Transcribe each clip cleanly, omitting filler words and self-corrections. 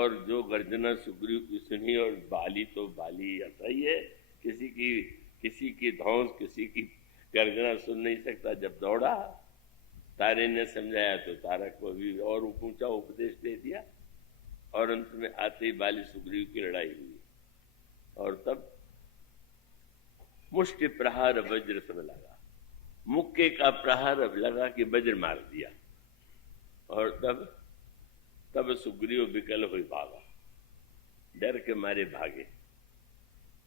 और जो गर्जना सुग्रीव की सुनी, और बाली तो बाली ऐसा ही है, किसी की धौंस, किसी की गर्जना सुन नहीं सकता। जब दौड़ा, तारे ने समझाया तो तारा को भी और ऊंचा उपदेश दे दिया, और अंत में आते ही बाली सुग्रीव की लड़ाई हुई। और तब मुष्टि प्रहार वज्र सब लगा, मुक्के का प्रहार अब लगा कि वज्र मार दिया। और तब सुग्रीव विकल हुई भागा, डर के मारे भागे।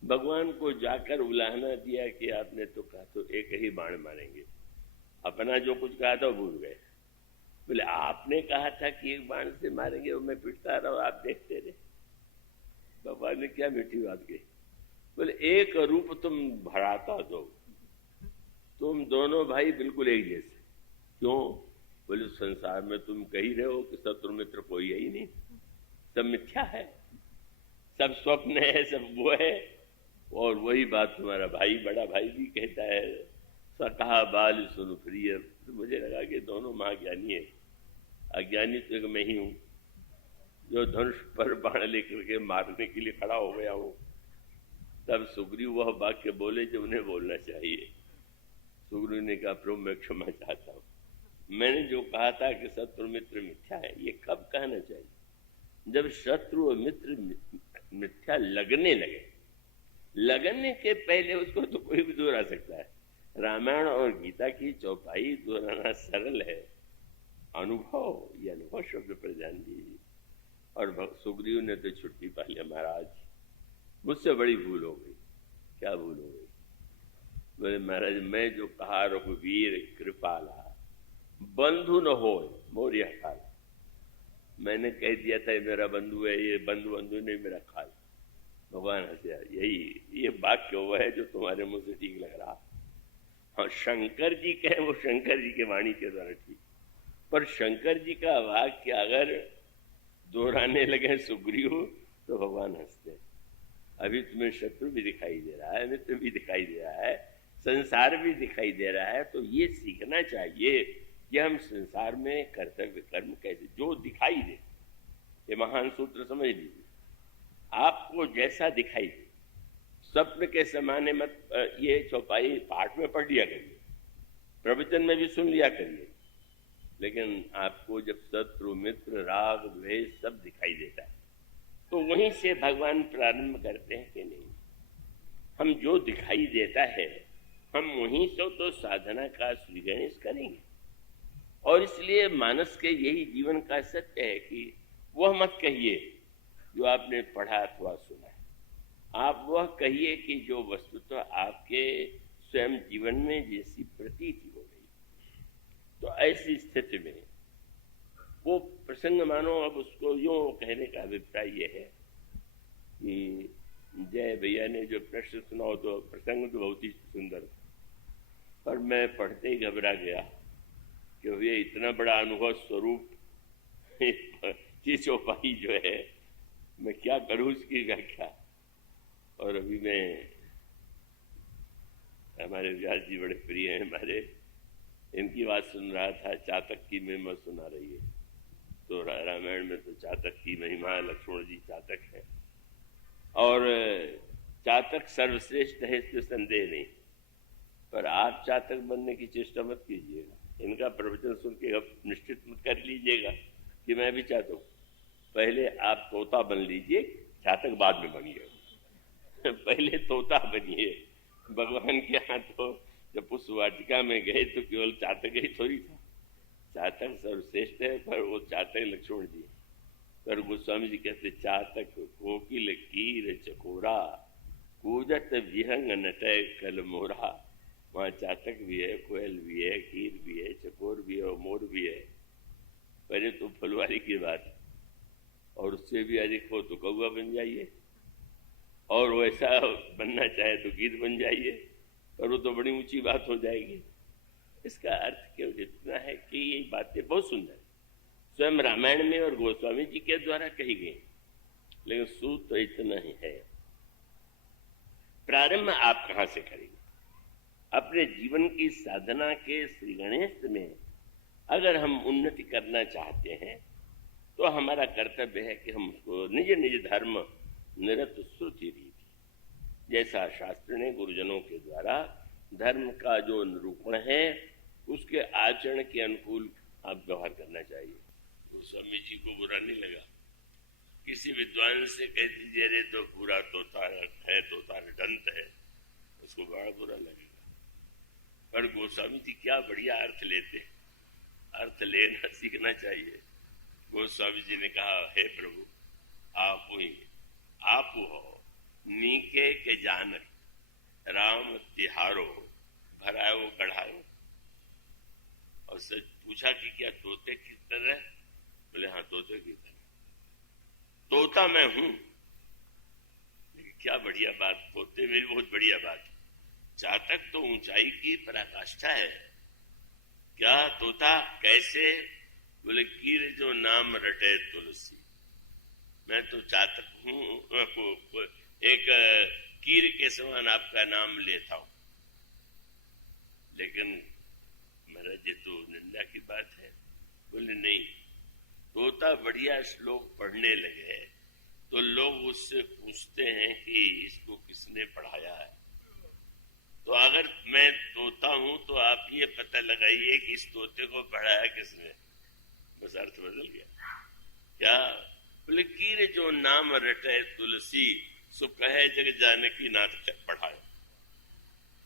भगवान को जाकर उलाहना दिया कि आपने तो कहा तो एक ही बाण मारेंगे, अपना जो कुछ कहा था वो भूल गए। बोले आपने कहा था कि एक बाण से मारेंगे, वो मैं पिटता रहा, आप देखते रहे। भगवान ने क्या मीठी बात कही। बोले एक रूप तुम भराता दो, तुम दोनों भाई बिल्कुल एक जैसे। क्यों? बोले संसार में तुम कही रहे हो कि शत्रु मित्र कोई है ही नहीं, सब मिथ्या है, सब स्वप्न है, सब वो है। और वही बात तुम्हारा भाई, बड़ा भाई भी कहता है, सकहा बाल सुन प्रिय। तो मुझे लगा कि दोनों महाज्ञानी है। अज्ञानी तो एक मैं ही हूं, जो धनुष पर बाण लेकर के मारने के लिए खड़ा हो गया हूं। तब सुग्रीव वह वाक्य बोले जो उन्हें बोलना चाहिए। सुग्रीव ने कहा प्रभु मैं क्षमा चाहता हूं, मैंने जो कहा था कि शत्रु मित्र मिथ्या है, ये कब कहना चाहिए? जब शत्रु और मित्र मिथ्या लगने लगे, लगने के पहले उसको तो कोई भी दोहरा सकता है। रामायण और गीता की चौपाई दोहराना सरल है, अनुभव, ये अनुभव शब्द पर ध्यान दीजिए। और सुग्रीव ने तो छुट्टी पा लिया, महाराज मुझसे बड़ी भूल हो गई। क्या भूल हो गई? बोले महाराज मैं जो कहा रघुवीर कृपाला बंधु न हो मोरिया खाल, मैंने कह दिया था ये मेरा बंधु है, ये बंधु नहीं मेरा खाल। भगवान हंसे, ये वाक्य वो है जो तुम्हारे मुंह से ठीक लग रहा। हाँ शंकर जी कहे, वो शंकर जी के वाणी के द्वारा ठीक, पर शंकर जी का वाक्य अगर दोहराने लगे सुग्रीव तो भगवान हंसते। अभी तुम्हें शत्रु भी दिखाई दे रहा है, मित्र भी दिखाई दे रहा है, संसार भी दिखाई दे रहा है, तो ये सीखना चाहिए कि हम संसार में कर्तव्य कर्म कैसे, जो दिखाई दे। ये महान सूत्र समझ लीजिए, आपको जैसा दिखाई दे, स्वप्न के समाने मत, ये चौपाई पाठ में पढ़ लिया करिए, प्रवचन में भी सुन लिया करिए, लेकिन आपको जब शत्रु मित्र राग द्वेष सब दिखाई देता है तो वहीं से भगवान प्रारंभ करते हैं कि नहीं, हम जो दिखाई देता है हम वहीं से तो साधना का श्री गणेश करेंगे। और इसलिए मानस के यही जीवन का सत्य है कि वह मत कहिए जो आपने पढ़ा अथवा सुना है, आप वह कहिए कि जो वस्तुतः आपके स्वयं जीवन में जैसी प्रतीति हो गई। तो ऐसी स्थिति में वो प्रसंग मानो, अब उसको यूं कहने का अभिप्राय ये है कि जय भैया ने जो प्रश्न सुना हो तो प्रसंग तो बहुत ही सुंदर था, पर मैं पढ़ते ही घबरा गया कि ये इतना बड़ा अनुभव स्वरूप ये चौपाई जो है, मैं क्या करूं उसकी व्याख्या। और अभी मैं, हमारे व्यास जी बड़े प्रिय हैं हमारे, इनकी बात सुन रहा था, चातक की महिमा सुना रही है। तो रामायण में तो चातक की महिमा, लक्ष्मण जी चातक है और चातक सर्वश्रेष्ठ है, इसमें संदेह नहीं, पर आप चातक बनने की चेष्टा मत कीजिएगा। इनका प्रवचन सुन के अब निश्चित मत कर लीजिएगा कि मैं भी चाहता हूँ, पहले आप तोता बन लीजिए, चातक बाद में बनिए। पहले तोता बनिए। भगवान के यहाँ तो जब पुष्प वाटिका में गए तो केवल चातक ही थोड़ी था, चातक सर्वश्रेष्ठ है, पर वो चातक लक्ष्मण जी। पर गोस्वामी जी कहते चातक कोकिल कीर चकोरा कूजत विहंग नटय कल मोरा। वहाँ चातक भी है, कोयल भी है, कीर भी है, चकोर भी है और मोर भी है। पहले तो फुलवारी की बात, और उससे भी अधिक हो तो कौवा बन जाइए, और वैसा बनना चाहे तो गीत बन जाइए, पर वो तो बड़ी ऊंची बात हो जाएगी। इसका अर्थ क्यों इतना है कि ये बातें बहुत सुंदर स्वयं रामायण में और गोस्वामी जी के द्वारा कही गई, लेकिन सूत्र तो इतना ही है। प्रारंभ आप कहां से करेंगे? अपने जीवन की साधना के श्री गणेश में अगर हम उन्नति करना चाहते हैं तो हमारा कर्तव्य है कि हम उसको निज निज धर्म निरत श्रुति रीति, जैसा शास्त्र ने गुरुजनों के द्वारा धर्म का जो निरूपण है उसके आचरण के अनुकूल आप व्यवहार करना चाहिए। तो स्वामी जी को बुरा नहीं लगा। किसी विद्वान से कह दीजिए अरे तो पूरा तोता है, तोता दंत है, उसको बड़ा बुरा लगेगा। पर गोस्वामी जी क्या बढ़िया अर्थ लेते, अर्थ लेना सीखना चाहिए। गोस्वामी जी ने कहा, हे प्रभु आप ही आप हो नीके के जान राम तिहारो भरायो कढ़ायो। और सच पूछा कि क्या तोते की तरह? बोले हाँ तोते की तरह, तोता मैं हूं। क्या बढ़िया बात, तोते में बहुत बढ़िया बात। चातक तो ऊंचाई की पराकाष्ठा है। क्या तोता कैसे? बोले कीर जो नाम रटे तुलसी। मैं तो चातक हूं, एक कीर के समान आपका नाम लेता हूं। लेकिन महाराज ये तो निंदा की बात है। बोले नहीं, तोता बढ़िया श्लोक पढ़ने लगे तो लोग उससे पूछते हैं कि इसको किसने पढ़ाया है। तो अगर मैं तोता हूं तो आप ये पता लगाइए कि इस तोते को पढ़ाया किसने। बस अर्थ बदल गया। क्या? बोले कीर जो नाम रटे तुलसी सो कहे जग जानकी नाथ पढ़ाए।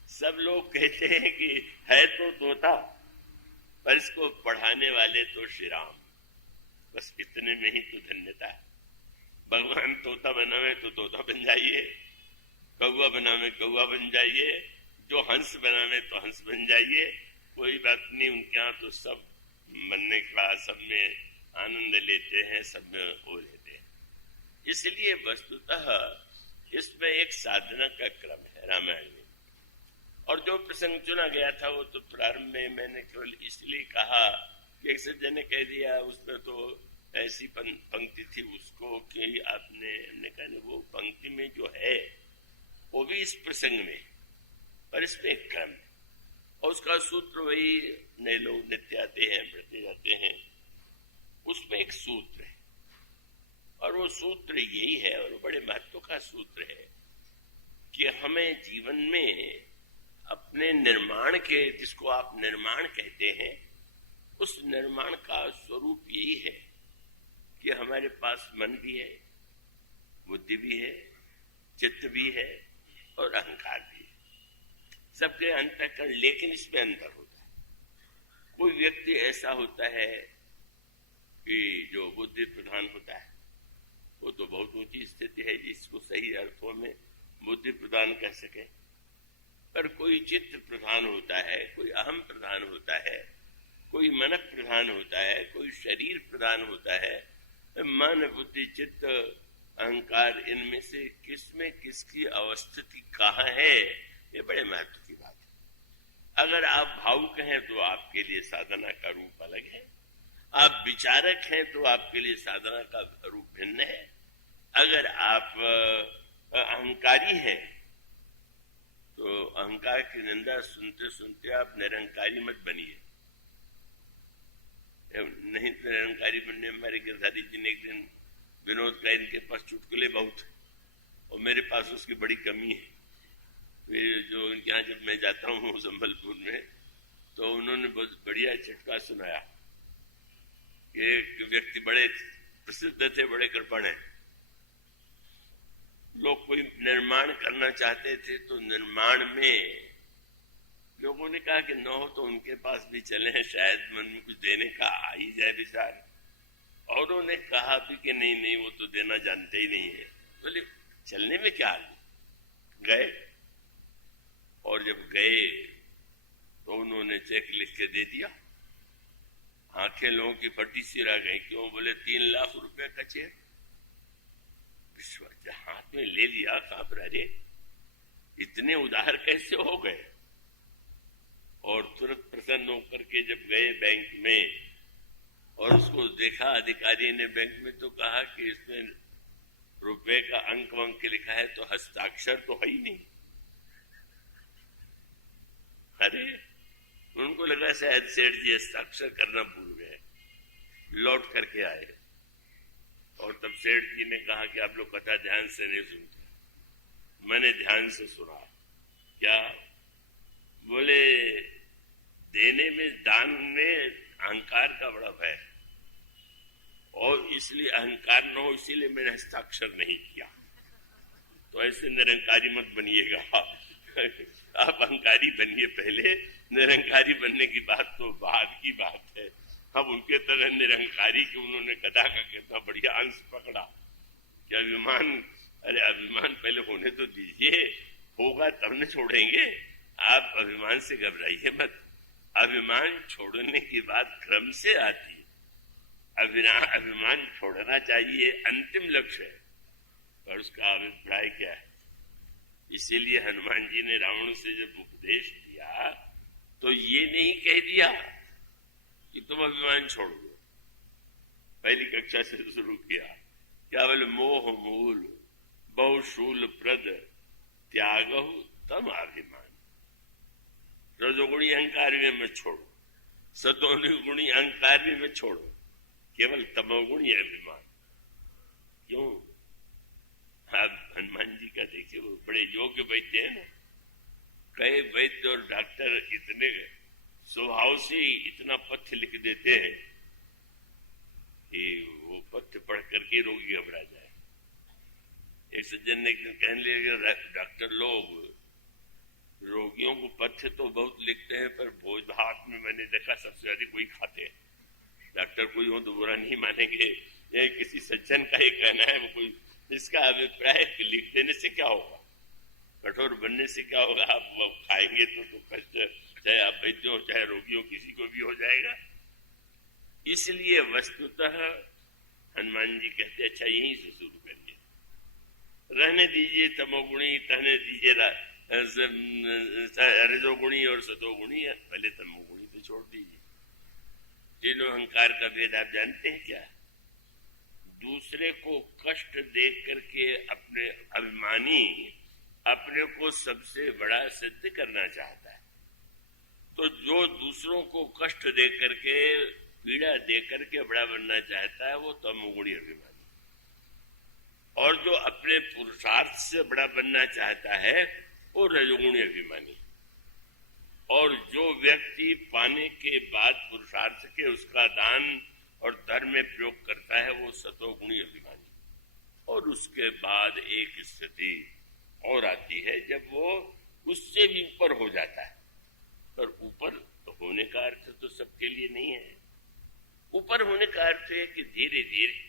सब लोग कहते हैं कि है तो तोता, पर इसको पढ़ाने वाले तो श्री राम। बस इतने में ही तो धन्यता है। भगवान तोता बनावे तो तोता बन जाइए, कौवा बनावे कौवा बन जाइए, जो हंस बनावे तो हंस बन जाइए। कोई बात नहीं, उनके यहाँ तो सब बनने के बाद सब में आनंद लेते हैं, सब में वो लेते हैं। इसलिए वस्तुतः इसमें एक साधना का क्रम है रामायण में। और जो प्रसंग चुना गया था वो तो प्रारंभ में मैंने केवल इसलिए कहा कि एक सज्जन ने कह दिया उसमें तो ऐसी पंक्ति थी उसको कि हमने कहा नहीं, वो पंक्ति में जो है वो भी इस प्रसंग में, पर इसमें एक क्रम है। और उसका सूत्र वही नए लोग नित्य आते हैं, बढ़ते जाते हैं, उसमें एक सूत्र है। और वो सूत्र यही है, और बड़े महत्व का सूत्र है कि हमें जीवन में अपने निर्माण के, जिसको आप निर्माण कहते हैं, उस निर्माण का स्वरूप यही है कि हमारे पास मन भी है, बुद्धि भी है, चित्त भी है और अहंकार भी है। सबके अंतःकरण, लेकिन इसमें अंतर होता है। कोई व्यक्ति ऐसा होता है कि जो बुद्धि प्रधान होता है, वो तो बहुत ऊंची स्थिति है जिसको सही अर्थों में बुद्धि प्रधान कह सके। पर कोई चित्त प्रधान होता है, कोई अहम प्रधान होता है, कोई मन प्रधान होता है, कोई शरीर प्रधान होता है। मन बुद्धि चित्त अहंकार, इनमें से किसमें किसकी अवस्थिति कहाँ है, ये बड़े महत्व की बात है। अगर आप भावुक हैं तो आपके लिए साधना का रूप अलग है, आप विचारक हैं तो आपके लिए साधना का रूप भिन्न है। अगर आप अहंकारी हैं तो अहंकार की निंदा सुनते सुनते आप निरंकारी मत बनिए। नहीं तो निरंकारी बनने, हमारे गिरधारी जी ने एक दिन विनोद का, इनके पास चुटकुले बहुत है और मेरे पास उसकी बड़ी कमी है। फिर जो इनके यहाँ जब मैं जाता हूँ संबलपुर में, तो उन्होंने बहुत बढ़िया चुटकुला सुनाया। एक व्यक्ति बड़े प्रसिद्ध थे, बड़े कृपण है। लोग कोई निर्माण करना चाहते थे तो निर्माण में लोगों ने कहा कि न हो तो उनके पास भी चले, शायद मन में कुछ देने का आ ही जाए विचार। और उन्होंने कहा भी कि नहीं नहीं, वो तो देना जानते ही नहीं है। बोले चलने में क्या गए, और जब गए तो उन्होंने चेक लिख के दे दिया। आंखें लोगों की फटी सी रह गई। क्यों? बोले 3 लाख रुपए का चेक। विश्वास हाथ में ले लिया, घबरा रे, इतने उदार कैसे हो गए। और तुरंत प्रसन्न होकर के जब गए बैंक में और उसको देखा अधिकारी ने बैंक में, तो कहा कि इसमें रुपए का अंक वंक लिखा है तो हस्ताक्षर तो है ही नहीं। अरे उनको लगा शायद सेठ जी हस्ताक्षर करना भूल गए। लौट करके आए, और तब सेठ जी ने कहा कि आप लोग कथा ध्यान से नहीं सुनते। मैंने ध्यान से सुना। क्या बोले? देने में, दान में अहंकार का बड़ा भय है, और इसलिए अहंकार न हो इसीलिए मैंने हस्ताक्षर नहीं किया। तो ऐसे निरंकारी मत बनिएगा। आप अहंकारी बनिए पहले, निरंकारी बनने की बात तो बाद की बात है। अब उनके तरह निरंकारी की उन्होंने गधा का कितना बढ़िया अंश पकड़ा कि अभिमान, अरे अभिमान पहले होने तो दीजिए, होगा तब न छोड़ेंगे। आप अभिमान से घबराइए मत। अभिमान छोड़ने की बात क्रम से आती है। अभिमान छोड़ना चाहिए, अंतिम लक्ष्य है, और उसका अभिप्राय क्या है? इसीलिए हनुमान जी ने रावण से जब उपदेश दिया तो ये नहीं कह दिया कि तुम अभिमान छोड़ दो। पहली कक्षा से शुरू किया, क्या बोले? मोह मूल बहुशूल प्रद त्यागो तम अभिमान। रजोगुणी अहंकार भी मत छोड़ो, सतोगुणी अहंकार भी मत छोड़ो, केवल तमोगुणी अभिमान। क्यों? आप हनुमान जी का देखिए, वो बड़े योग्य वैद्य हैं ना। कई वैद्य और डॉक्टर इतने स्वभाव से इतना पथ्य लिख देते हैं कि वो पथ्य पढ़ करके रोगी घबरा जाए। एक सज्जन ने कहने लगे, डॉक्टर लोग रोगियों को पथ्य तो बहुत लिखते हैं, पर भोज भात में मैंने देखा सबसे ज्यादा कोई खाते हैं। डॉक्टर कोई हो तो बुरा नहीं मानेंगे, ये किसी सज्जन का ही कहना है। वो कोई इसका अभिप्राय लिख देने से क्या होगा, कठोर बनने से क्या होगा? आप खाएंगे तो कष्ट, चाहे आप वैद्य हो चाहे रोगी हो, किसी को भी हो जाएगा। इसलिए वस्तुतः हनुमान जी कहते अच्छा यहीं से शुरू करिए, रहने दीजिए तमोगुणी, रहने दीजिए रजोगुणी और सतोगुणी, पहले तमोगुणी तो छोड़ दीजिए। तीनों अहंकार का भेद आप जानते हैं क्या? दूसरे को कष्ट देख करके अपने अभिमानी अपने को सबसे बड़ा सिद्ध करना चाहता है। तो जो दूसरों को कष्ट दे करके, पीड़ा दे करके बड़ा बनना चाहता है, वो तमोगुणी अभिमानी। और जो अपने पुरुषार्थ से बड़ा बनना चाहता है, वो रजोगुणी अभिमानी। और जो व्यक्ति पाने के बाद पुरुषार्थ के उसका दान और धर्म में प्रयोग करता है, वो सतोगुणी अभिमानी। और उसके बाद एक स्थिति और आती है जब वो उससे भी ऊपर हो जाता है। पर ऊपर होने का अर्थ तो सबके लिए नहीं है। ऊपर होने का अर्थ है कि धीरे धीरे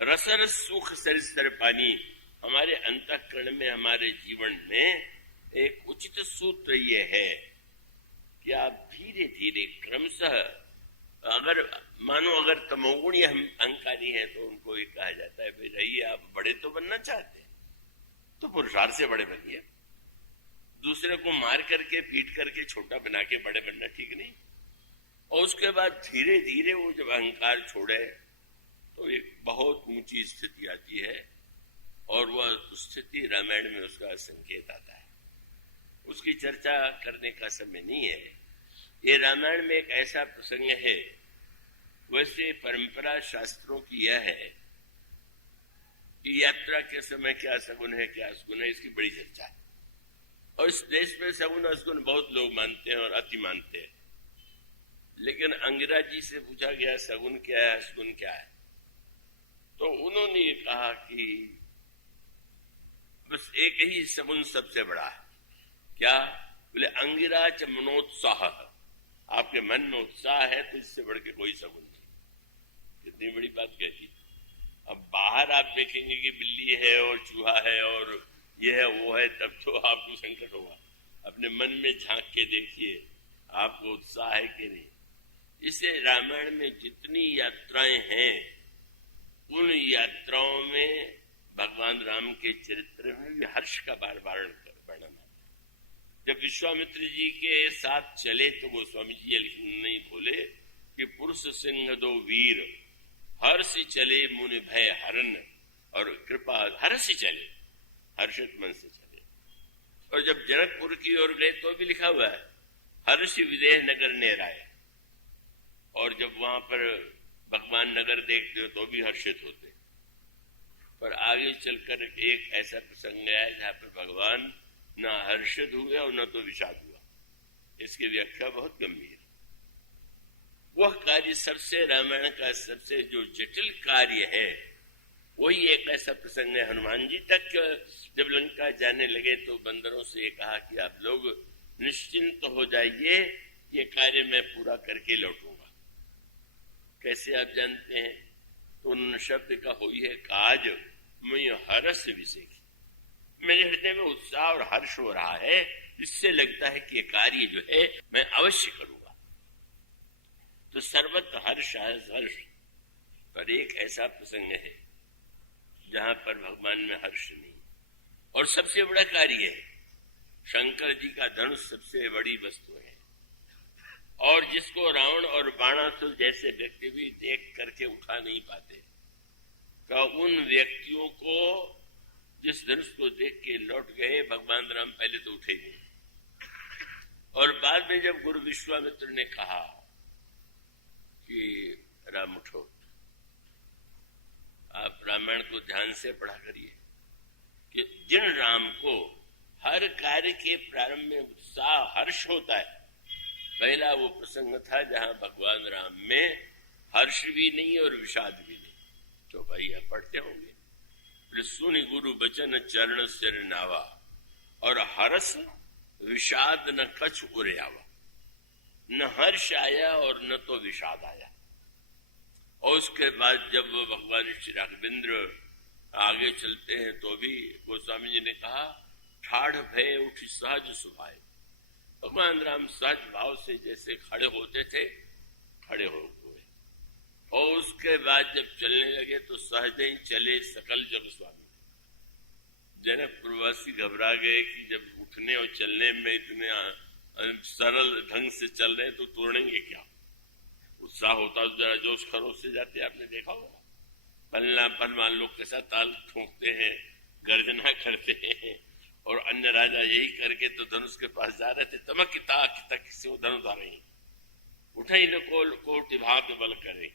रसर सुख सरिस्तर पानी, हमारे अंतःकरण में, हमारे जीवन में एक उचित सूत्र ये है कि आप धीरे धीरे क्रमशः, अगर मानो अगर तमोगुणी अहंकारी है तो उनको ये कहा जाता है भाई रहिए, आप बड़े तो बनना चाहते हैं तो पुरुषार्थ से बड़े बनिए। दूसरे को मार करके, पीट करके, छोटा बना के बड़े बनना ठीक नहीं। और उसके बाद धीरे धीरे वो जब अहंकार छोड़े तो एक बहुत ऊंची स्थिति आती है, और वह स्थिति रामायण में उसका संकेत आता है। उसकी चर्चा करने का समय नहीं है। ये रामायण में एक ऐसा प्रसंग है। वैसे परंपरा शास्त्रों की यह है कि यात्रा के समय क्या सगुन है, क्या असगुन है, इसकी बड़ी चर्चा है। और इस देश में सगुन असगुन बहुत लोग मानते हैं और अति मानते हैं। लेकिन अंगिरा जी से पूछा गया सगुन क्या है, असगुन क्या है, तो उन्होंने ये कहा कि बस एक ही सगुन सबसे बड़ा है। क्या? बोले अंगिरा च मनोत्साह, आपके मन में उत्साह है तो इससे बढ़ के कोई सगुन नहीं। कितनी बड़ी बात कहती। अब बाहर आप देखेंगे कि बिल्ली है और चूहा है और ये है वो है, तब तो आपको संकट होगा। अपने मन में झांक के देखिए आपको उत्साह है कि नहीं। इसे रामायण में जितनी यात्राएं हैं उन यात्राओं में भगवान राम के चरित्र में भी हर्ष का बार बार वर्णन आता है। जब विश्वामित्र जी के साथ चले तो गोस्वामी जी नहीं बोले कि पुरुष सिंह दो वीर हर्ष चले मुनि भय हरन, और कृपा हर्ष चले, हर्षित मन से चले। और जब जनकपुर की ओर गए तो भी लिखा हुआ है हर्ष विदेह नगर ने राय। और जब वहां पर भगवान नगर देखते हो तो भी हर्षित होते। पर आगे चलकर एक ऐसा प्रसंग आया जहां पर भगवान न हर्षित हुए और न तो विषाद हुआ। इसकी व्याख्या बहुत गंभीर। वह कार्य सबसे, रामायण का सबसे जो जटिल कार्य है, वही एक ऐसा प्रसंग है। हनुमान जी तक जब लंका जाने लगे तो बंदरों से ये कहा कि आप लोग निश्चिंत हो जाइए, ये कार्य मैं पूरा करके लौटूंगा। कैसे आप जानते हैं? तो उन शब्द का हुई है काज मैं हर्ष विषय, मेरे हृदय में उत्साह और हर्ष हो रहा है, इससे लगता है कि ये कार्य जो है मैं अवश्य करूंगा। तो सर्वत्र हर्ष हर्ष। पर एक ऐसा प्रसंग है जहां पर भगवान में हर्ष नहीं, और सबसे बड़ा कार्य है। शंकर जी का धनुष सबसे बड़ी वस्तु है, और जिसको रावण और बाणासुर जैसे व्यक्ति भी देख करके उठा नहीं पाते, का उन व्यक्तियों को जिस धनुष को देख के लौट गए, भगवान राम पहले तो उठे गए, और बाद में जब गुरु विश्वामित्र ने कहा कि राम उठो, आप रामायण को ध्यान से पढ़ा करिए कि जिन राम को हर कार्य के प्रारंभ में उत्साह हर्ष होता है, पहला वो प्रसंग था जहां भगवान राम में हर्ष भी नहीं और विषाद भी नहीं। तो भाई आप पढ़ते होंगे, सुनि गुरु बचन चरण सिर नावा, और हर्ष विषाद न कछ उरे आवा। न हर्ष आया और न तो विषाद आया। और उसके बाद जब भगवान श्री राघवेंद्र आगे चलते हैं तो भी गोस्वामी जी ने कहा ठाढ़ भय उठी सहज सुभाए। भगवान राम सहज भाव से जैसे खड़े होते थे, खड़े हो गए, और उसके बाद जब चलने लगे तो सहज ही चले सकल जग स्वामी। जनकपुरवासी घबरा गए कि जब उठने और चलने में इतने सरल ढंग से चल रहे तो तोड़ेंगे क्या। उत्साह होता तो जरा जोश खरोश से जाते, आपने देखा होगा। बलवान लोग के साथ ताल ठोकते हैं, गर्जना करते हैं, और अन्य राजा यही करके तो धनुष के पास जा रहे थे। तमक तक से वो धनुष आ रही, उठे न कोटि भाग बल करे।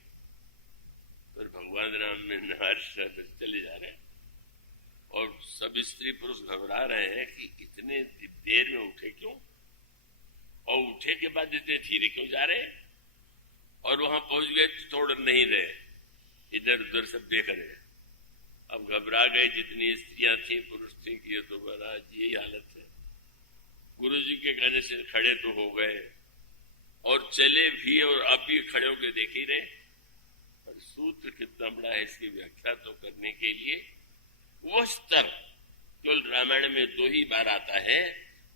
पर भगवान राम में हर्ष चले जा रहे हैं, और सब स्त्री पुरुष घबरा रहे हैं कि इतने देर में उठे क्यों, और उठे के बाद इतने धीरे क्यों जा रहे। और वहां पहुंच गए तो तोड़ नहीं रहे, इधर उधर सब देख रहे हैं। अब घबरा गए जितनी स्त्रियां थी पुरुष थी कि ये तो महाराज यही हालत है। गुरु जी के कहने से खड़े तो हो गए और चले भी, और अब भी खड़े होकर देख ही रहे। और सूत्र कितना बड़ा है, इसकी व्याख्या तो करने के लिए वो स्तर केवल रामायण में 2 ही बार आता है,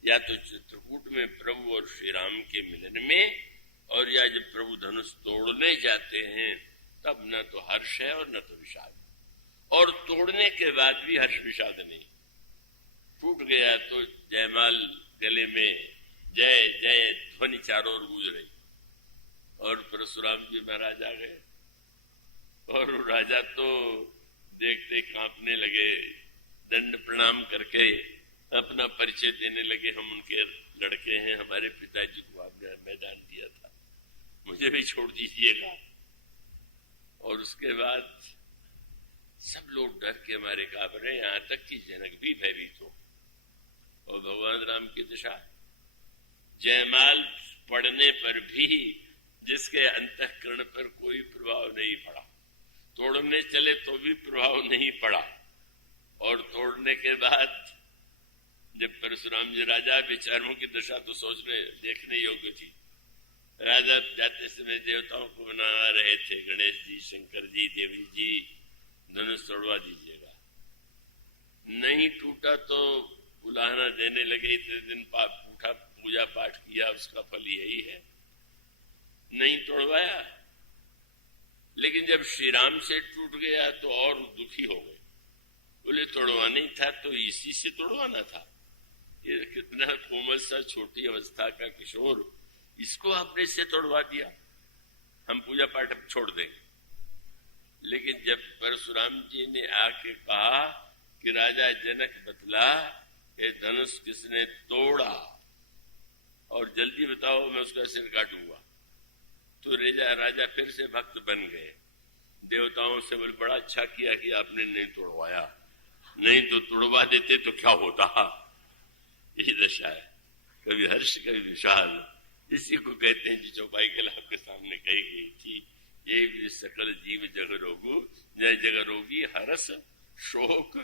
या तो चित्रकूट में प्रभु और श्री राम के मिलन में, और या जब प्रभु धनुष तोड़ने जाते हैं तब न तो हर्ष है और न तो विषाद। और तोड़ने के बाद भी हर्ष विषाद नहीं। टूट गया तो जयमाल गले में जय जय ध्वनि चारों ओर गूंज रही, और परशुराम जी महाराज आ गए, और राजा तो देखते कांपने लगे, दंड प्रणाम करके अपना परिचय देने लगे। हम उनके लड़के हैं, हमारे पिताजी को आपने मैदान दिया था, मुझे भी छोड़ दीजिएगा। और उसके बाद सब लोग डर के मारे कांपे, यहां तक कि जनक भी भयभीत हो। और भगवान राम की दिशा, जयमाल पड़ने पर भी जिसके अंतःकरण पर कोई प्रभाव नहीं पड़ा, तोड़ने चले तो भी प्रभाव नहीं पड़ा। और तोड़ने के बाद जब परशुराम जी राजा, बेचारों की दशा तो सोचने देखने योग्य थी। राजा जाते समय देवताओं को बना रहे थे, गणेश जी, शंकर जी, देवी जी, धनुष तोड़वा दीजिएगा। नहीं टूटा तो बुलाना देने लगे, इतने दिन उठा पूजा पाठ किया, उसका फल यही है। नहीं तोड़वाया, लेकिन जब श्री राम से टूट गया तो और दुखी हो गए। बोले तोड़वाना ही था तो इसी से तोड़वाना था। ये कितना कोमल सा छोटी अवस्था का किशोर, इसको आपने इससे तोड़वा दिया, हम पूजा पाठ अब छोड़ देंगे। लेकिन जब परशुराम जी ने आके कहा कि राजा जनक बतला ये धनुष किसने तोड़ा, और जल्दी बताओ मैं उसका सिर काटूंगा, तो राजा फिर से भक्त बन गए। देवताओं से बोले बड़ा अच्छा किया कि आपने नहीं तोड़वाया, नहीं तो तोड़वा देते तो क्या होता। यही दशा है, कभी हर्ष कभी विषाद। इसी को कहते हैं जो चौपाई के लाभ के सामने कही गई थी, ये सकल जीव जग रोगु जय जग रोगी हरस शोक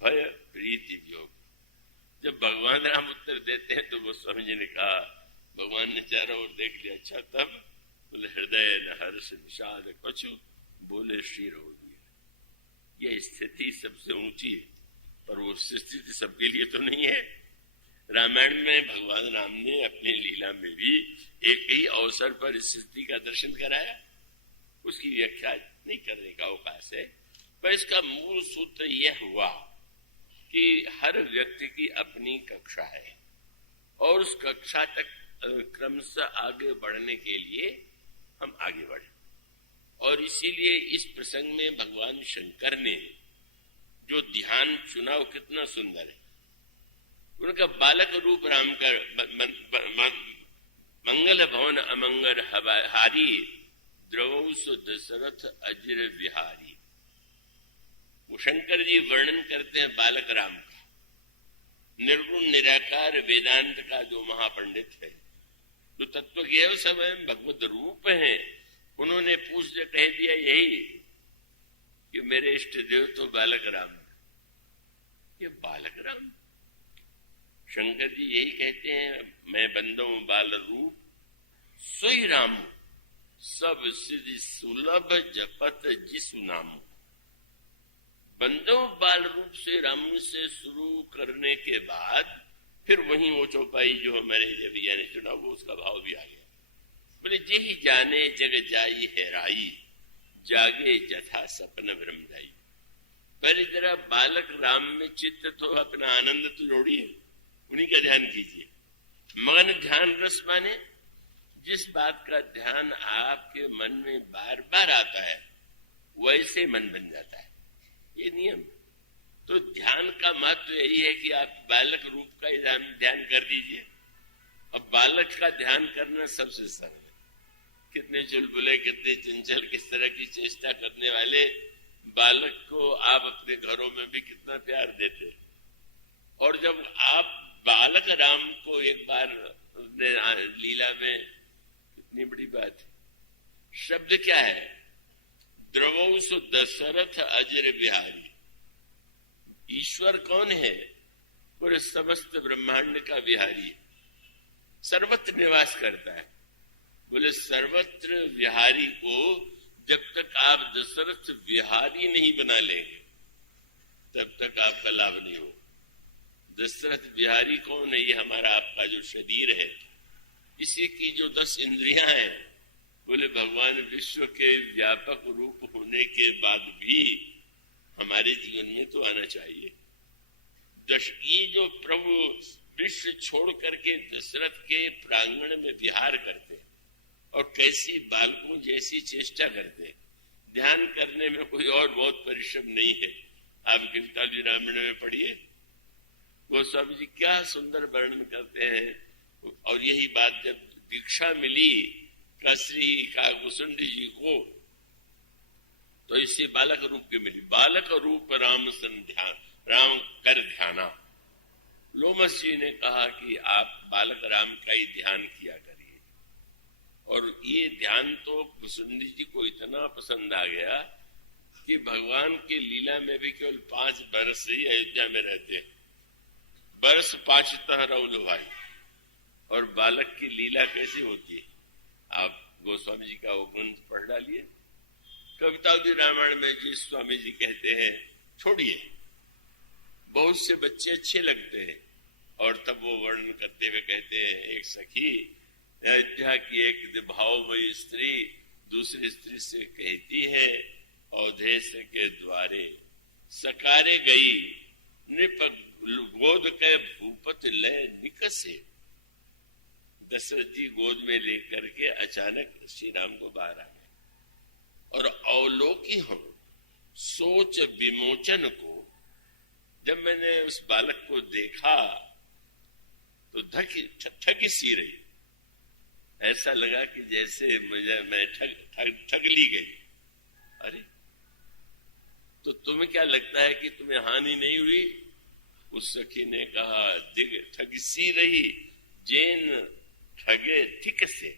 भय प्रीति योग। जब भगवान राम उत्तर देते हैं तो गोस्वामी जी ने कहा, भगवान ने चारों ओर देख लिया, अच्छा तब बोले हृदय न हर्ष विषाद कछु बोले श्री रोगी। यह स्थिति सबसे ऊंची है, पर वो स्थिति सबके लिए तो नहीं है। रामायण में भगवान राम ने अपनी लीला में भी एक ही अवसर पर स्थिति का दर्शन कराया, उसकी व्याख्या नहीं करने का अवकाश है। पर इसका मूल सूत्र यह हुआ कि हर व्यक्ति की अपनी कक्षा है और उस कक्षा तक क्रमशः आगे बढ़ने के लिए हम आगे बढ़े। और इसीलिए इस प्रसंग में भगवान शंकर ने जो ध्यान चुना वो कितना सुंदर है। उनका बालक रूप राम का मंगल भवन अमंगल हारी द्रवौस दशरथ अजर विहारी। वो शंकर जी वर्णन करते हैं बालक राम का, निर्गुण निराकार वेदांत का जो महापंडित है, जो तत्व ज्ञेय स्वयं भगवत रूप है। उन्होंने पूज्य कह दिया यही कि मेरे इष्ट देव तो बालक राम। ये बालक राम शंकर जी यही कहते हैं, मैं बंदो बाल रूप सोई राम सब सिद्धि सुलभ जपत जिसु नाम। बंदो बाल रूप से राम से शुरू करने के बाद फिर वहीं वो चौपाई जो हमारे भैया ने चुना वो उसका भाव भी आ गया। बोले जेहि जाने जग जाई हैराई जागे जथा सपन ब्रह्मदाई। पहले जरा बालक राम में चित्त तो अपना आनंद तो जोड़िए, उन्हीं का ध्यान कीजिए। मगन ध्यान रस माने जिस बात का ध्यान आपके मन में बार बार आता है वैसे मन बन जाता है, ये नियम। तो ध्यान का महत्व यही है कि आप बालक रूप का ध्यान कर दीजिए। अब बालक का ध्यान करना सबसे सरल है। कितने चुलबुले, कितने चंचल, किस तरह की चेष्टा करने वाले बालक को आप अपने घरों में भी कितना प्यार देते। और जब आप बालक राम को एक बार लीला में, कितनी बड़ी बात है। शब्द क्या है? द्रवौस दशरथ अजर बिहारी। ईश्वर कौन है? पूरे समस्त ब्रह्मांड का विहारी है, सर्वत्र निवास करता है। बोले सर्वत्र विहारी को जब तक आप दशरथ विहारी नहीं बना लेंगे तब तक आपका लाभ नहीं हो। दशरथ विहारी कौन है? ये हमारा आपका जो शरीर है, इसी की जो 10 इंद्रियां हैं, बोले भगवान विश्व के व्यापक रूप होने के बाद भी हमारे जीवन में तो आना चाहिए। ये जो प्रभु विश्व छोड़ करके दशरथ के प्रांगण में विहार करते और कैसी बालकों जैसी चेष्टा करते, ध्यान करने में कोई और बहुत परिश्रम नहीं है। आप गीताजी रामायण में पढ़िए, गोस्वामी जी क्या सुंदर वर्णन करते हैं। और यही बात जब दीक्षा मिली कसरी का कुसुंडी जी को, तो इसे बालक रूप की मिली। बालक रूप राम संध्यान, राम कर ध्याना। लोमस जी ने कहा कि आप बालक राम का ही ध्यान किया करिए। और ये ध्यान तो कुसुंडी जी को इतना पसंद आ गया कि भगवान की लीला में भी केवल 5 वर्ष से ही अयोध्या में रहते। वर्ष 5 रौल भाई। और बालक की लीला कैसी होती है, आप गोस्वामी जी का वो ग्रंथ पढ़ डालिए। कवितावली रामायण में जी स्वामी जी कहते हैं, छोड़िए, बहुत से बच्चे अच्छे लगते हैं। और तब वो वर्णन करते हुए कहते हैं, एक सखी अयोध्या की एक भावमयी स्त्री दूसरी स्त्री से कहती है, अवधेश के द्वारे सकारे गई नृप गोद के भूपत लय निकसे। दशरथ जी गोद में लेकर के अचानक श्री राम को बाहर आ गए और अवलोकी हम सोच विमोचन को। जब मैंने उस बालक को देखा तो ठगी सी रही, ऐसा लगा कि जैसे मैं ठग ली गई। अरे तो तुम्हें क्या लगता है कि तुम्हें हानि नहीं हुई? उस सखी ने कहा, दिग ठगसी रही जैन ठगे ठीक से,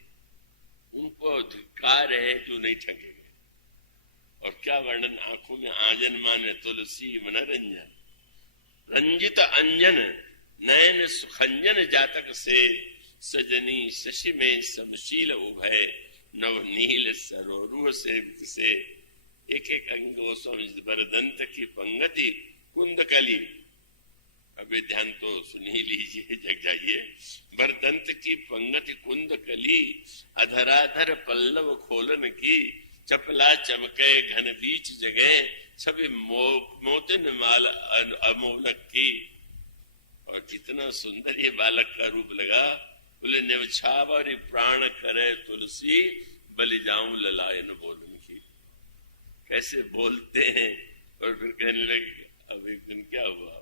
उनको धिक्कार है जो नहीं ठगेंगे। और क्या वर्णन, आंखों में आंजन माने तुलसी मनरंजन, रंजित अंजन नयन सुखंजन जातक से, सजनी शशि में समशील उभय, नव नील सरोरुह से एक एक अंगों बरदंत की पंगति कुंदकली। अभी ध्यान तो सुन ही लीजिए, जग जाइए। बरदंत की पंगति कुंदकली, अधराधर पल्लव खोलन की, चपला चमके घन बीच जगह, सभी मोतिन माल अमोलक की। और कितना सुंदर ये बालक का रूप लगा। बोले निवछावर प्राण करे तुलसी, बलि जाऊं ललायन बोलन की। कैसे बोलते हैं। और फिर कहने लगे, अब एक दिन क्या हुआ,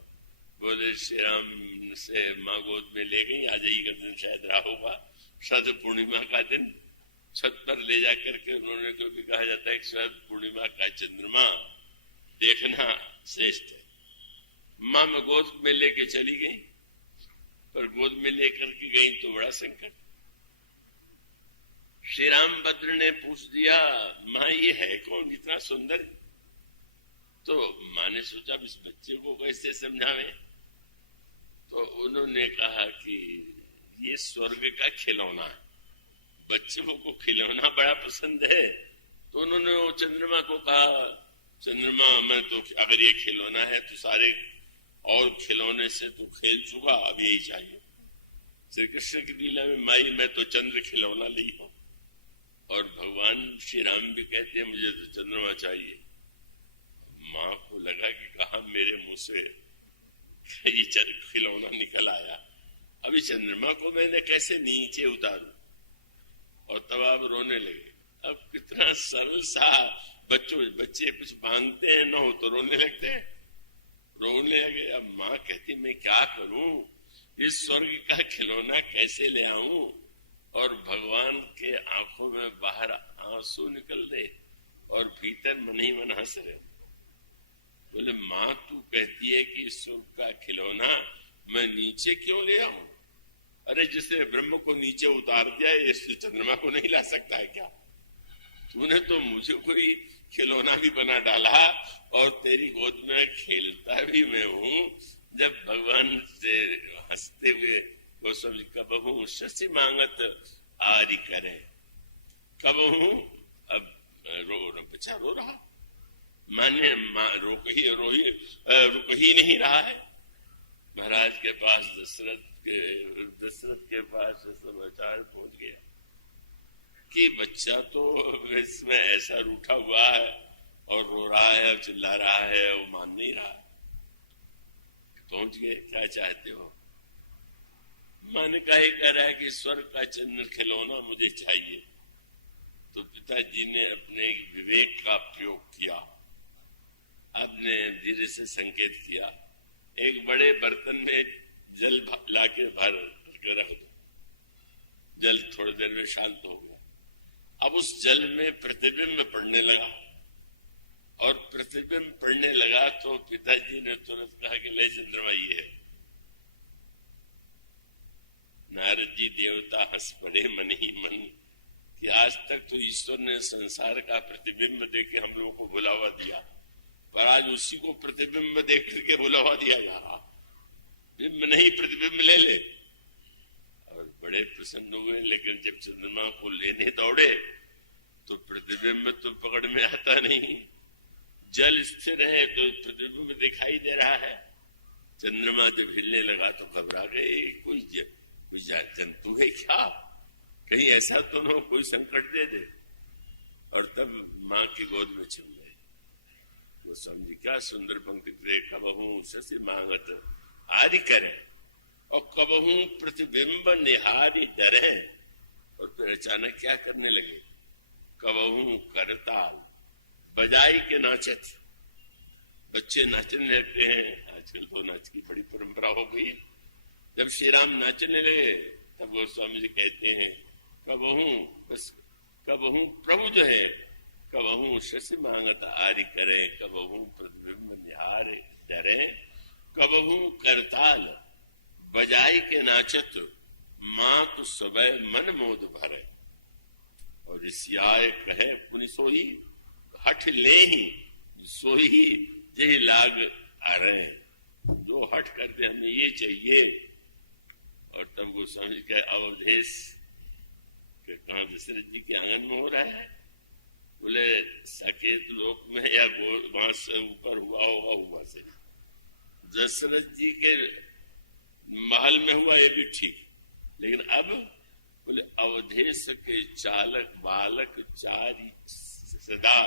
बोले श्री राम से माँ गोद में ले गई, आज ही का दिन शायद रहा होगा, शरद पूर्णिमा का दिन। छत पर ले जा करके उन्होंने, क्योंकि कहा जाता है कि शरद पूर्णिमा का चंद्रमा देखना श्रेष्ठ है। माँ में गोद में लेके चली गई, पर गोद में लेकर के गई तो बड़ा संकट। श्री रामभद्र ने पूछ दिया, माँ ये है कौन इतना सुंदर? तो माँ ने सोचा इस बच्चे को कैसे समझावे। तो उन्होंने कहा कि ये स्वर्ग का खिलौना है, बच्चों को खिलौना बड़ा पसंद है। तो उन्होंने वो चंद्रमा को कहा, चंद्रमा मैं तो अगर ये खिलौना है तो सारे और खिलौने से तो खेल चुका, अब यही चाहिए। श्री कृष्ण की लीला में माई मैं तो चंद्र खिलौना ली हूं, और भगवान श्री राम भी कहते हैं मुझे तो चंद्रमा चाहिए। माँ को लगा कि कहा मेरे मुंह से ये खिलौना निकल आया, अभी चंद्रमा को मैंने कैसे नीचे उतारू। और तब आप रोने लगे। अब कितना सरल सा, बच्चे कुछ मांगते हैं न हो तो रोने लगते हैं, रोने लगे। अब माँ कहती मैं क्या करूं, इस स्वर्ग का खिलौना कैसे ले आऊं? और भगवान के आंखों में बाहर आंसू निकल दे और भीतर मन ही मन हंस रहे। बोले माँ तू कहती है कि स्वर्ग का खिलौना मैं नीचे क्यों ले आऊं? अरे जिसने ब्रह्म को नीचे उतार दिया इससे चंद्रमा को नहीं ला सकता है क्या? तूने तो मुझे कोई खिलौना भी बना डाला और तेरी गोद में खेलता भी मैं हूँ। जब भगवान से हंसते हुए गोस्वामी कबहू शशि मांगत आरी करे, कबहू अब बच्चा रो रहा, माने रुक ही नहीं रहा है। महाराज के पास दशरथ के पास समाचार पहुंच गया कि बच्चा तो इसमें ऐसा रूठा हुआ है और रो रहा है और चिल्ला रहा है, वो मान नहीं रहा। पहुंच गए, क्या चाहते हो? माँ ने कहा कह रहा है कि स्वर्ग का चंद्र खिलौना मुझे चाहिए। तो पिताजी ने अपने विवेक का प्रयोग किया, आपने धीरे से संकेत किया, एक बड़े बर्तन में जल लाके भर के रख दो, जल थोड़ी देर में शांत हो गया। अब उस जल में प्रतिबिंब पड़ने लगा, और प्रतिबिंब पड़ने लगा तो पिताजी ने तुरंत कहा कि ले चंद्रमा ये है। नारद जी देवता हंस पड़े मन ही मन कि आज तक तो ईश्वर ने संसार का प्रतिबिंब देके हम लोगों को बुलावा दिया, पर आज उसी को प्रतिबिंब देख करके बुलावा दिया जा रहा। बिंब नहीं प्रतिबिंब ले ले। और बड़े प्रसन्न हुए, लेकिन जब चंद्रमा को लेने दौड़े तो प्रतिबिंब तो पकड़ में आता नहीं। जल स्थिर है तो प्रतिबिंब दिखाई दे रहा है। चंद्रमा जब हिलने लगा तो घबरा गए, कोई जंतु है क्या, कहीं ऐसा तो न कोई संकट दे दे। और तब माँ की गोद में छिप गए। वो समझी क्या सुंदर पंक्ति, कबहू शशि मांगत आदि करे और कबहू प्रतिबिंब निहारी डरे। और फिर अचानक क्या करने लगे, कबहू करताल बजाई के नाचत। बच्चे नाचने लगते हैं, आजकल तो नाच की बड़ी परंपरा हो गई। जब श्री राम नाचने लगे तब गोस्वामी जी कहते हैं कबहू प्रभु जो है कबहू शश मांगत आदि करे, कबहू प्रतिबिंब निहार डरे, कबहू करताल बजाई के नाचत, मात सबय मन मोद भरे। और ऋषियाय कहे पुनि सोई, हठ ले ही सोई जे लाग आ रहे हैं। जो हठ करते हमें ये चाहिए। और तब गोस्वामी के अवधेश के कहा दशरथ जी के आंगन में हो रहा है, बोले साकेत लोक में या वहां से ऊपर हुआ से दशरथ जी के महल में हुआ ये भी ठीक, लेकिन अब बोले अवधेश के चालक बालक चारी सदा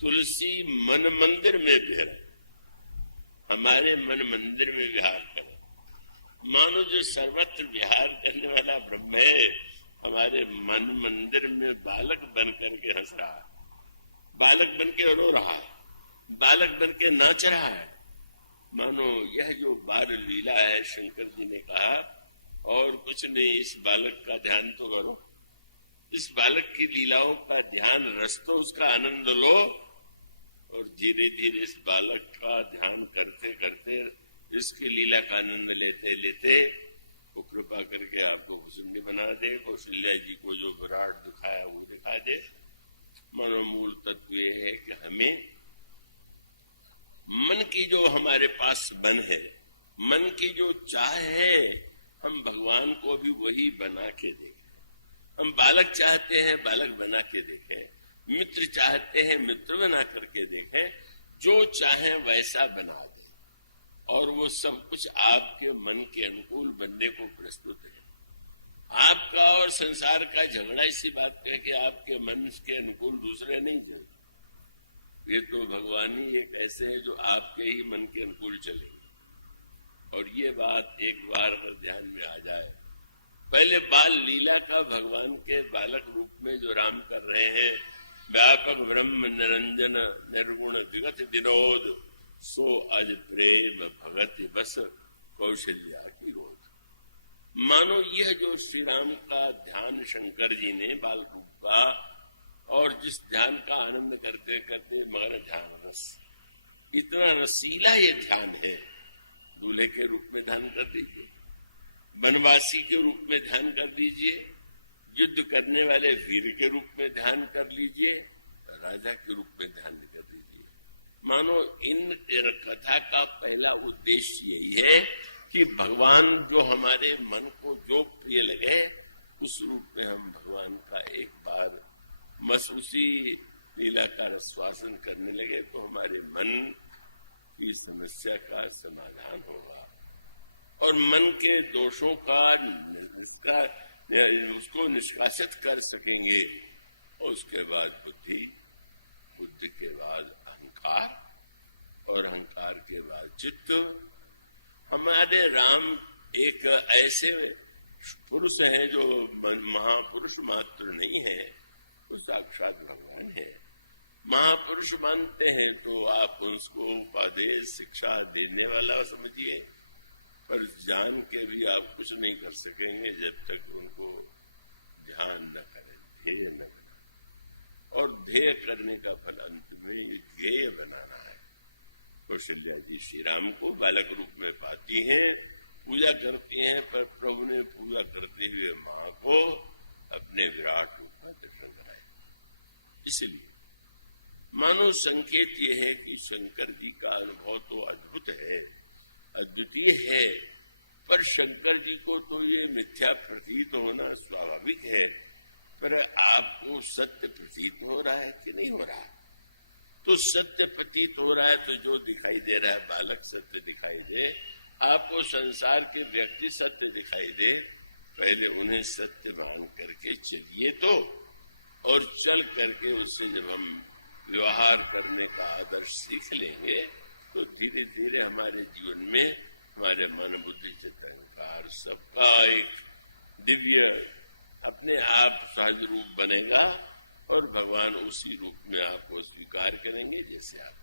तुलसी मन मंदिर में बिहर, हमारे मन मंदिर में विहार कर। मानो जो सर्वत्र विहार करने वाला ब्रह्म है, हमारे मन मंदिर में बालक बन करके हंस रहा है, बालक बन के रो रहा है, बालक बन के नाच रहा है। मानो यह जो बाल लीला है, शंकर जी ने कहा और कुछ नहीं, इस बालक का ध्यान तो करो, इस बालक की लीलाओं का ध्यान रस तो उसका आनंद लो। और धीरे धीरे इस बालक का ध्यान करते करते, इसकी लीला का आनंद लेते लेते वो कृपा करके आपको हुस्न बना दे। कौशल्या जी को जो विराट दिखाया वो दिखा दे। मनोमूल तत्व ये है कि हमें मन की जो हमारे पास मन है, मन की जो चाह है, हम भगवान को भी वही बना के देखें। हम बालक चाहते हैं बालक बना के देखें, मित्र चाहते हैं मित्र बना करके देखें, जो चाहे वैसा बना दे। और वो सब कुछ आपके मन के अनुकूल बनने को प्रस्तुत है। आपका और संसार का झगड़ा इसी बात पे है कि आपके मन के अनुकूल दूसरे नहीं चलते। ये तो भगवान ही एक ऐसे है जो आपके ही मन के अनुकूल चलेंगे। और ये बात एक बार ध्यान में आ जाए। पहले बाल लीला का भगवान के बालक रूप में जो राम कर रहे हैं, व्यापक ब्रह्म निरंजन निर्गुण विगत विनोद, सो अज प्रेम भगत बस कौशल्या की रोध। मानो यह जो श्री राम का ध्यान शंकर जी ने बाल रूप का, और जिस ध्यान का आनंद करते करते मगर ध्यान रस, इतना रसीला ये ध्यान है। दूल्हे के रूप में ध्यान कर दीजिए, वनवासी के रूप में ध्यान कर दीजिए, युद्ध करने वाले वीर के रूप में ध्यान कर लीजिए, राजा के रूप में ध्यान कर लीजिए। मानो इन कथा का पहला उद्देश्य यही है कि भगवान जो हमारे मन को जो प्रिय लगे, उस रूप में हम भगवान का एक बार उसी लीला का रसवासन करने लगे तो हमारे मन की समस्या का समाधान होगा। और मन के दोषों का उसको निष्कासित कर सकेंगे। और उसके बाद बुद्धि, बुद्धि के बाद अहंकार, और अहंकार के बाद चित्त। हमारे राम एक ऐसे पुरुष हैं जो महापुरुष मात्र नहीं है, तो साक्षात भगवान है। महापुरुष मानते हैं तो आप उसको उपदेश शिक्षा देने वाला समझिए, पर जान के भी आप कुछ नहीं कर सकेंगे जब तक उनको ध्यान न करें, ध्येय न करें। और ध्येय करने का फल अंत में ध्येय बनाना है। कौशल्या जी श्री राम को बालक रूप में पाती हैं, पूजा करती हैं, पर प्रभु ने पूजा करते हुए मां को अपने विराट रूप में दर्शन कराए। इसलिए मानो संकेत ये है कि शंकर जी का अनुभव तो अद्भुत है, अद्वितीय है, पर शंकर जी को तो ये मिथ्या प्रतीत होना स्वाभाविक है। पर आपको सत्य प्रतीत हो रहा है कि नहीं हो रहा? तो सत्य प्रतीत हो रहा है तो जो दिखाई दे रहा है बालक सत्य दिखाई दे, आपको संसार के व्यक्ति सत्य दिखाई दे, पहले उन्हें सत्य मान करके चलिए तो, और चल करके उससे जब हम व्यवहार करने का आदर्श सीख लेंगे तो धीरे धीरे हमारे जीवन में हमारे मन बुद्धि चित्त अहंकार सबका एक दिव्य अपने आप सहज रूप बनेगा और भगवान उसी रूप में आपको स्वीकार करेंगे जैसे आप